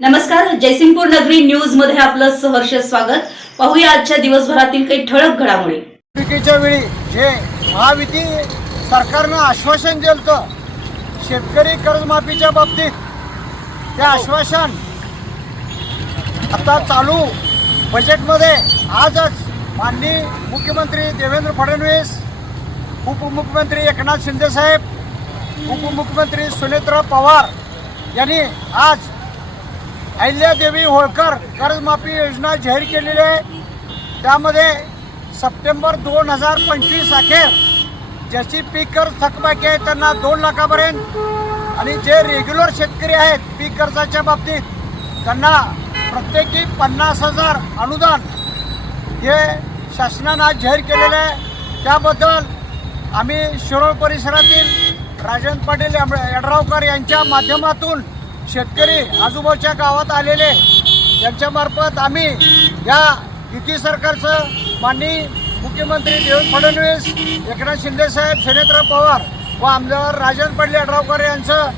नमस्कार, जयसिंगपूर नगरी न्यूज मध्ये आपलं सहर्ष स्वागत। पाहूया आजच्या दिवसभरातील काही ठळक घडामोडी। निवडणुकीच्या वेळी जे महायुती सरकारनं आश्वासन दिलं होतं शेतकरी कर्जमाफीच्या बाबतीत, ते आश्वासन आता चालू बजेटमध्ये आजच माननीय मुख्यमंत्री देवेंद्र फडणवीस, उपमुख्यमंत्री एकनाथ शिंदे साहेब, उपमुख्यमंत्री सुनेत्रा पवार यांनी आज अहिल्यादेवी होळकर कर्जमाफी योजना जाहीर केलेली आहे। त्यामध्ये सप्टेंबर 2025 अखेर ज्याची पीक कर्ज थकबाकी आहे त्यांना 2 लाखापर्यंत, आणि जे रेग्युलर शेतकरी आहेत पीक कर्जाच्या बाबतीत त्यांना प्रत्येकी 50,000 अनुदान हे शासनानं आज जाहीर केलेलं आहे। त्याबद्दल आम्ही शिरोळ परिसरातील राजेंद्र पाटील यड्रावकर यांच्या माध्यमातून शेतकरी आजूबाजूच्या गावात आलेले यांच्यामार्फत आम्ही या युती सरकारचं माननीय मुख्यमंत्री देवेंद्र फडणवीस, एकनाथ शिंदे साहेब, सुनेत्रा पवार व आमदार राजेंद्र पाटील यड्रावकर यांचं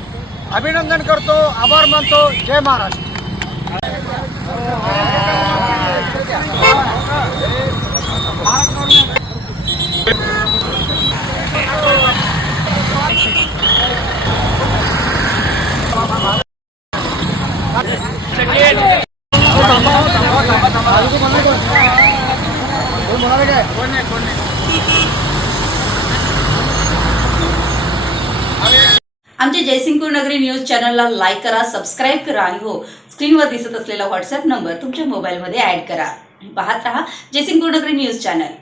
अभिनंदन करतो, आभार मानतो। जय महाराष्ट्र। आमच्या जयसिंगपूर नगरी न्यूज चॅनलला लाईक करा, सबस्क्राईब करा आणि हो, स्क्रीनवर दिसत असलेला व्हॉट्सअप नंबर तुमच्या मोबाईलमध्ये ऍड करा। पाहत रहा जयसिंगपूर नगरी न्यूज चॅनल।